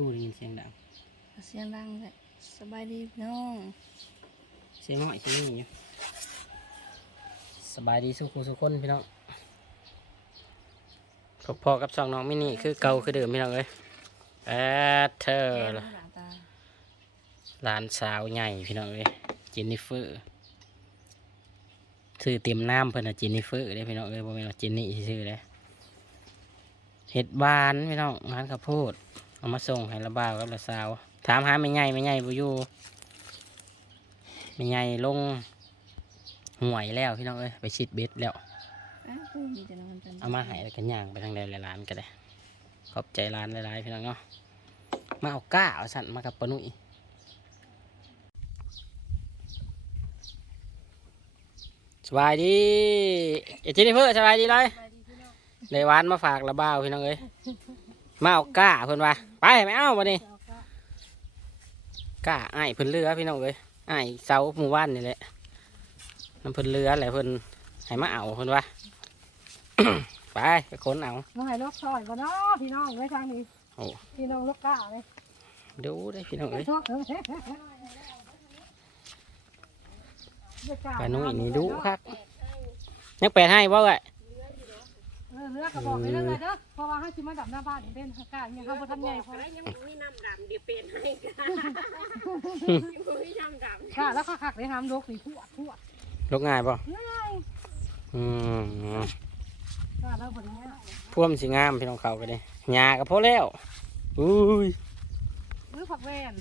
คือบ่ได้ยินเสียงดังเสียงดังเลยสบายดีพี่น้องเสียงน้อยเสียงนี่อยู่สบายดีสุขุสุขคนพี่น้องพอๆกับสองน้องมินี่คือเก่าคือเดิมพี่น้องเอ้ยแอดเธอแก้ล่ะมหลานตาหลานสาวใหญ่พี่น้องเอ้ยเจนนิเฟอร์ชื่อเต็มน้ำเพิ่นน่ะเจนนิเฟอร์ได้พี่น้องเอ้ยบ่แม่นว่าเจนนี่ชื่อเด้เห็ดบานพี่น้องงานข้าวโพด เอามาส่งให้ละบ่าวกับละสาว ถามหาไม่ใหญ่ไม่ใหญ่บ่อยู่ไม่ใหญ่ลงห่วยแล้วพี่น้องเอ้ยไปชิดเบ็ดแล้วอ้าวคือมีแต่นอนจันเอามาให้แล้วกันย่างไปทางใดหลายๆก็ได้ ขอบใจร้านหลายๆพี่น้องเนาะ มาเอาก้าเอาสั่นมากับปานุ่ยสบายดีเอจินี่เพื่อสบายดีเลยเลยหวานมาฝากละบ้าวพี่น้องเอ้ยมาเอาก้าเพิ่นว่า ไปไม่เอาบ่นี่ก้าไอ้ายเพิ่นเรือพี่น้องเอ้ยไอ้ายเสาหมู่บ้านนี่แหละน้ำเพิ่นเรือแหละเพิ่นให้มาเอาเพิ่นว่าไปไปค้นเอามาให้ลูกซอยบ่เนาะพี่น้องไว้ทางนี้โอ้พี่น้องลูกก้าเลยดูได้พี่น้องเอ้ยทุกเอ้ยลูกก้าปลานุ่ยนี่ดูครับยังแปดให้บ่เอ้ย เออเรือก็บอกไปเรื่องเลยเด้อเพราะว่าให้สิมาดับหน้าบ้านนี่เป็นก้าเนี่ยเขาบ่ทันใหญ่พอยังมีน้ำดำเดี๋ยวเป็นให้กันยังมีน้ำดำก้าแล้วคักๆเลยห้ามลูกนี่ทั่วทั่วลกง่ายป่ะง่ายอืมก้าแล้วบ่ได้ง่ายพ่วมนสิงามพี่น้องเขาก็ได้หญ้าก็พอแล้วอุ้ยหรือผักแว่น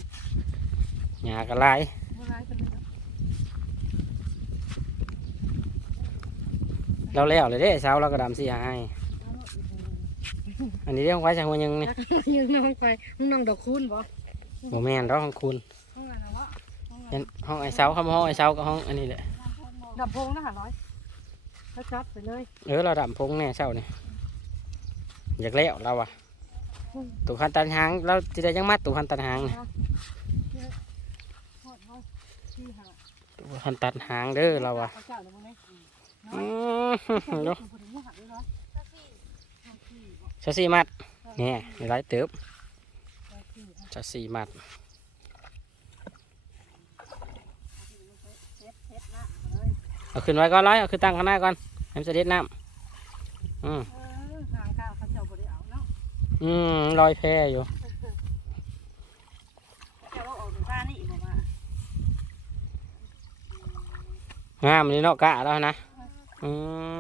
หญ้าก็หลายบ่ร้ายเป็นเลยเด้อเราแล้วเลยเด้เช้าเราก็ดำสีให้เอาเนาะอันนี้เรียกไว้จากหัวยังเนี่ยยืนน้องไปน้องดอกคูณบ่โมแมนเราของคุณห้องนั้นน่ะวะห้องเป็นั้นนห้องไอ้เช้าครับห้องไอ้เช้าก็ห้องอันนี้แหละดับโพงนะหาร้อยแล้วจัดไปเลยเออเราดำพงแน่เช้านี่อยากแล้วเราอะตุกคันตันหางเราจะได้ยังมัดตุกคันตันหางนี่ฮอดเฮาที่หาตุกคันตันหางเด้อเราอะเขาเจ้าเลยบ่ได้อืมดูบ่ได้หักเลยเนาะชาสี่มัดเนี่ยมีหลายเติบชาสี่มัดเอาขึ้นไว้ก่อนร้อยเอาขึ้นตั้งข้างหน้าก่อนให้มันเสด็จน้ำอืมเออทางก้าวเขาเจ้าบ่ได้เอาเนาะอืมลอยแพอยู่เจ้าออกจากบ้านนี่อีกบอกว่างามนี่เนาะกะแล้วนะอืม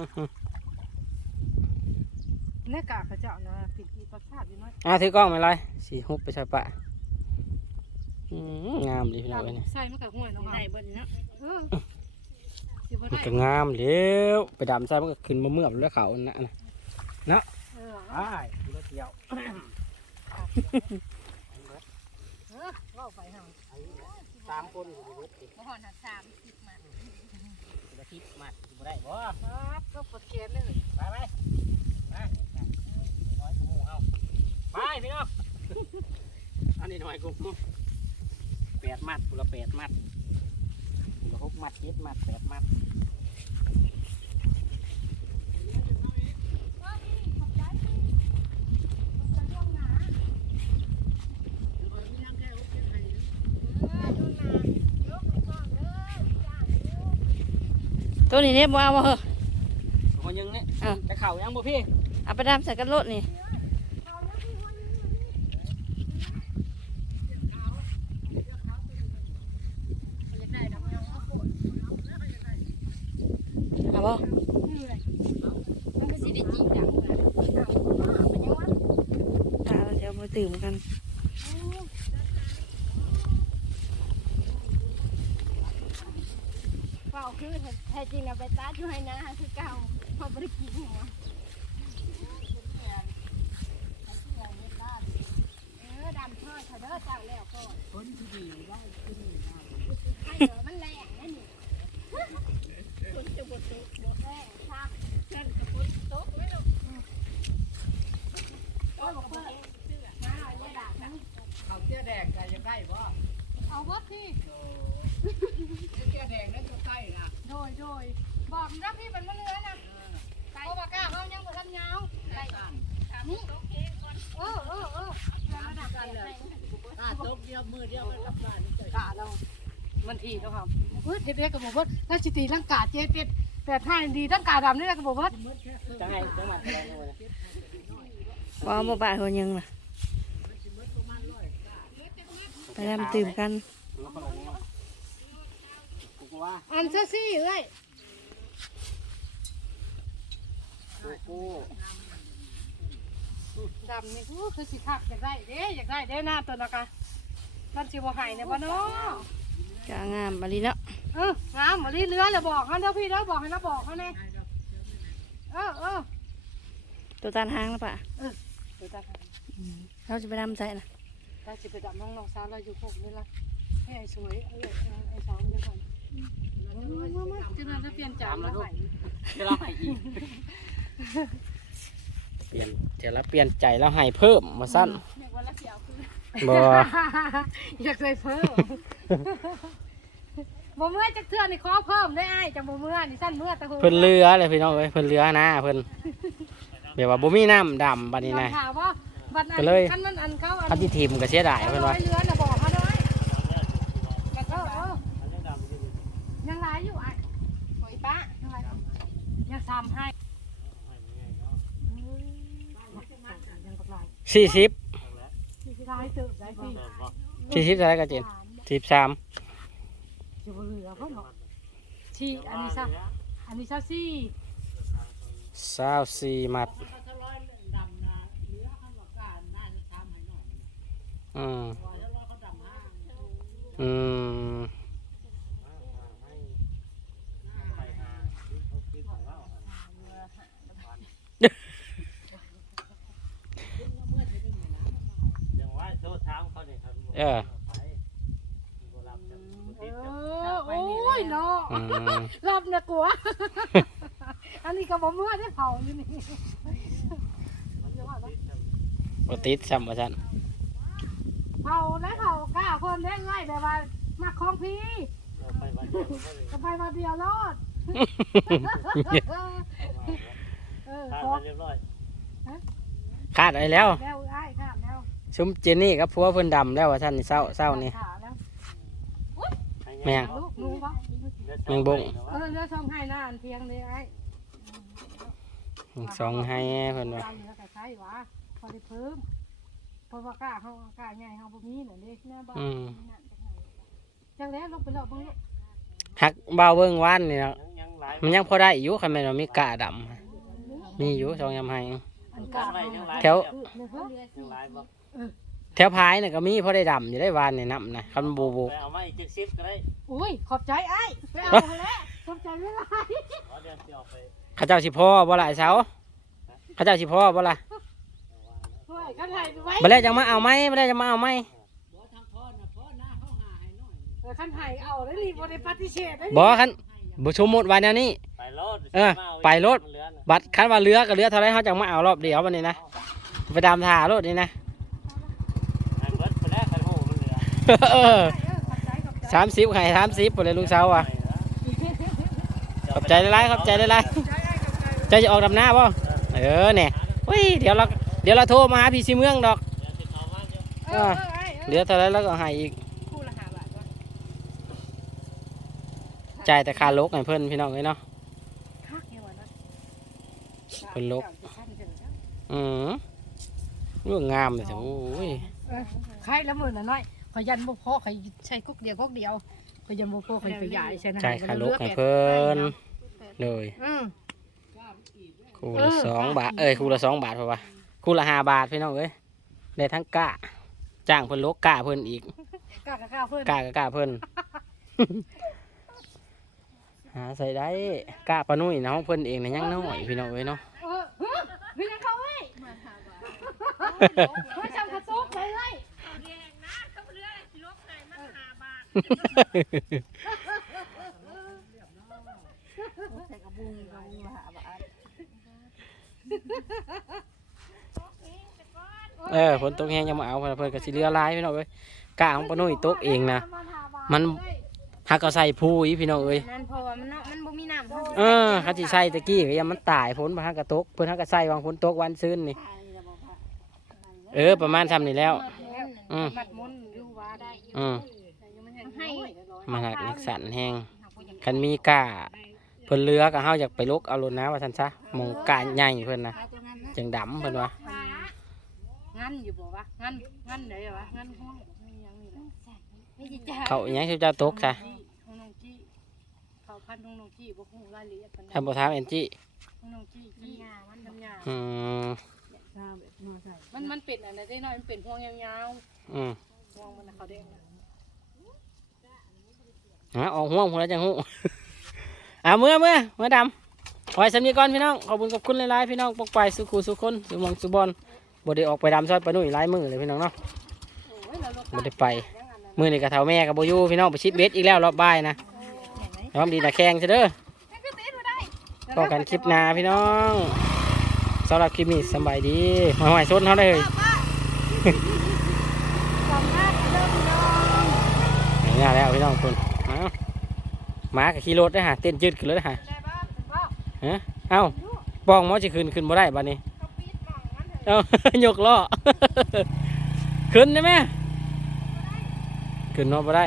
เนื้อกากเขาเจ้านะปิดอีประสาทอยู่น้อยอะถือกล้องไปเลยสีฮุบไปใช่ปะอืมงามดีพี่น้องเอ้ยเนี่ยใส่มันกับห้วยน้องได้เบิ่นเนาะเออสิบ่มันได้ก็งามเลี้ยวไปดำใส่มันก็ขึ้นมาเมื่อมแล้วเขาน่ะนะเออใช่ดูเที่ยวเออเว้าไปเฮาสามคนอยู่ในรถอีกบ่หอนหักสามสิบมาอาทิตย์มาบ่ได้บ่ครับก็ปวดแขนเลยไปไปไปน้อยกูหมูเอา ไปพี่น้อง อันนี้น้อยกูหมูแปดมัดกูละแปดมัดกูละหกมัดเจ็ดมัดแปดมัดตัวนี้เนี่ยบ่เอามาเหอะคนยังเนี่ยอะจะเข่ายังบ่พี่ เอาไปดำใส่กันรถนี่เอา บ่มันก็สิได้จีดังตาเราจะเอามาตื่มกันเฝ้าคือแท้จริงเราไปตัดอยู่ให้นะคือเก่าพอบ่ได้กินหัวเออดำทอดเถอะเด้อเจ้าแล้วก่อนคนที่ดีได้ที่ดีให้เดี๋ยวมันแรงนะนี่คนจะบดตกบดแรงทราบเช่นกับคนตกไม่หรอกโอ้ยบอกเพื่อนมาหน่อยเลยด่านะ เขาเสื้อแดงใจยังได้บ่ เอาวัดที่ เสื้อแดงนั่นก็ใกล้นะ โดยโดยบอกรับพี่เป็นมะเรือยนะเพราะว่ากล้าเขา ยังบ่ทันยาวนี่โอเคก่อนเออเออเออแล้วดับกันเลยกาเรามันทีแล้วครับเบิดเด็กๆกับบ่เบิดถ้าสิตีร่างกาเจ็ดเป็ดแต่ถ้าดีร่างกาดำนี่แหละก็บ่เบิดจะให้จังหวัดอะไรโน่นบ่บ่บาดหัวยังล่ะไปดำตื่มกันกูว่าอันเสื้อซี่เอ้ยกูกู ดำนี่อู้คือสิคักอยากได้เด้อยากได้เด้หน้าตัวนะกะมันสิบ่ให้เนี่ยบ่เนาะกะงามบาลีเนาะเอองามบ่ลีเรือแล้วบอกเขาเด้อพี่เด้อบอกให้เราบอกเขาแน่เออเออตัวตานหางแล้วปะเดี๋ยวตาค่ะเราจะไปดำใส่นะเราสิไปดับน้องน้องสาวเราอยู่พวกนี้ละให้ไอ้สวยเอ้ยไอ้สาวมันจะก่อนมามาจะนั่นจะเปลี่ยนใจแล้วไปจะเราให้อีก เปลี่ยนเดี๋ยวเราเปลี่ยนใจแล้วให้เพิ่มมาสั้นเนี่ยวันละเสียวคือบ่อยากใส่เพิ่มบ่เมื่อจักเทื่อนี่ขอเพิ่มได้อ้ายจังบ่เมื่อนี่สั้นเมื่อแต่หูเพิ่นเรือเลยพี่น้องเอ้ยเพิ่นเรือนะเพิ่นแบบว่าบ่มีน้ำดำบัดนี้นะถามว่าบัดนั้นก็เลยคันนั้นอันเขาอันคันที่ทีมก็เสียดายเอาเพิ่นร้อว่ายเรือนน่ะบอกเขาด้วยแล้วก็เออยังหลายอยู่อ้ายโอยป้ายังหลายอยู่ยังซ้ำให้ยังบักหลาย สี่สิบหลายเติบได้พี่สี่สิบเท่าไหรก็เจนสิบสามสิบ่เหลือเพิ่นเนาะที่อันนี้ซะอันนี้ซะสี่สาวสี่มัดอืมอืมเออ เออโอ้ ยเนาะอืมรับนะกลัว อันนี้ก็บ่เมื่อได้เผาอยู่นี่บติดซ้ำว่าซั่นเผาแล้วเผากล้าคนได้ง่ายแบบว่ามาของพี่ก็ไปมาเดียวรอดเออขอขาดอะไรแล้ว แล้วอ้ายค่ะแล้ว ชุมเจนนี่กับผัวเพิ่นดำแล้วว่าท่านนี่เศร้าเศร้านี่ขา แล้วแม่งลูกรู้ปะแมงบงเออเรือช่องให้หน้าอันเพียงเลยไอ้สองให้เพิ่นว่าเราเหลือแต่ใช้หวะพอได้เพิ่มเพราะว่ากล้าเฮากล้าใหญ่เฮาบ่มีน่ะเด้หน้าบ้านอืมจังแล้วลงไปเลาะเบิ่งลูกหักบ่าวเบิ่งวันนี่เนาะมันยังพอได้อยู่คันแม่นว่ามีกะดำมีอยู่สองยำให้อันกล้าเฮาแถว เออเนอะเฮ้ย แถวพายน่ะก็มีพอได้ดำอยู่ได้วานนี่นํนะคันบูบูเอามาอีกเจ็ดสิบก็ได้อุ้ยขอบใจไอ้ไปเอามาแล้วขอบใจไม่ไรขอเดือนเดียวไปเขาเจ้าสิพ่อบ่ล่ะไอ้เสาเขาเจ้าสิพ่อบ่ล่ะช่วยกันให้ไว้บ่แล้วจังมาเอาไหมบ่แล้วจังมาเอาไหมเออคันให้เอาได้นี่บ่ได้ปฏิเสธได้บ่คันบ่สมมุติว่าแนวนี้ไปรถเออไปรถบัตรคันว่าเรือก็เรือเท่าไรเฮาจังมาเอารอบเดียวบัดนี้นะไปดำท่ารถนี่นะ สามสิบให้สามสิบหมดเลยลุงเสาอะขอบใจได้ไรขอบใจได้ไรใจจะออกดำหน้าป่ะเออเนี่ยเฮ้ยเดี๋ยวเราเดี๋ยวเราโทรมาหาพี่ซีเมืองดอกเออเออไอ้เออเหลือเท่าไรแล้วก็ให้อีกคู่ละห้าบาทวะจ่ายแต่ค่าลกให้เพิ่นพี่น้องเลยเนาะคักแค่ว่านั้นเพิ่นลกอืมเรื่องงามเลยจ้ะโอ้ยเออใครละหมื่นน่ะน้อย ขอยันบ่พอขอยใช้กุ๊กเดียวกุ๊กเดียวขอยันบ่พอขอยไปยายใช่นะจ่ายค่าลกให้เพิ่นเลยอืมคู่ละสองบาทเอ้ยคู่ละสองบาทเพราะว่าคู่ละห้าบาทพี่น้องเอ้ยได้ทั้งกะจ้างเพิ่นลกกะเพิ่นอีกกล้ากะกล้าเพิ่นกล้ากะกล้าเพิ่นหาใส่ได้กล้าปานุ่ยน้องเพิ่นเองนะยังน้อยพี่น้องเอ้ยเนาะเออเฮ้ยพี่ยังเข้าเว้ยมาห้าบาท ใส่กระบุงกระบุงละห้าบาทเออฝนตกแห้งยังมาเอาเพิ่นเพิ่นก็สิเรือลายพี่น้องเอ้ยกล้าของปานุ่ยตกเองนะมันหักก็ใส่ผู้อีพี่น้องเอ้ยมันเพราะว่ามันเนาะมันบ่มีน้ำเออเขาสิใส่ตะกี้ก็ยังมันตายฝนบ่ฮักก็ตกเพิ่นฮักก็ใส่วางฝนตกวันซื่นนี่เออประมาณทำนี่แล้วอืมอืม ให้ร้อยมันหักนิกสันแห้งคันมีกาเพิ่นเลือกก็เฮาอยากไปลกเอารถนะว่าซั่นซะหมองกาใหญ่เพิ่นนะจังดำเพิ่นว่างั้นอยู่บ่วะงั้นงั้นไหนวะงั้นห้องไม่ยังนี่แหละไม่จิจ้าเขาอีหยังสิเจ้าตกซะห้องน้องจี้เขาพันห้องน้องจี้บ่ฮู้รายละเอียดปานใดถ้าบ่ถามแอนจี้ห้องน้องจี้จี้มันทำยาอืมมันมันเป็นอันนั้นได้น้อยมันเป็นห่วงยาวอืมๆห่วงมันน่ะเขาเด้ง ฮะออกห่วงพุ่นแล้วจังฮู้อ่าเมื่อเมื่อเมื่อดำไว้สำนีก่อนพี่น้องขอบคุณขอบคุณหลายๆพี่น้องปกไปสุขุสุคนสุมองสุบอลบ่ได้ออกไปดำซอยปนุ่ยหลายมือเลยพี่น้องเนาะโอ้ยเราลดบ่ได้ไปมื้อนี้ก็เฒ่าแม่ก็บ่อยู่พี่น้องไปชิดเบ็ดอีกแล้วรอบบ่ายนะยอมดีนะแข่งซะเด้อพอกันคลิปหน้าพี่น้องสำหรับคลิปนี้สบายดีมาหอยชนเฮาได้เลยอย่างนี้แล้วพี่น้องคนเอา หมากับขี่รถได้อฮะเต้นจืดขึ้นเลยเด้อฮะฮะเอ้าบ้องหมอสิขึ้นขึ้นบ่ได้บัดนี้เอ้ายกล้อขึ้นได้ไหมขึ้นเนอนบ่ได้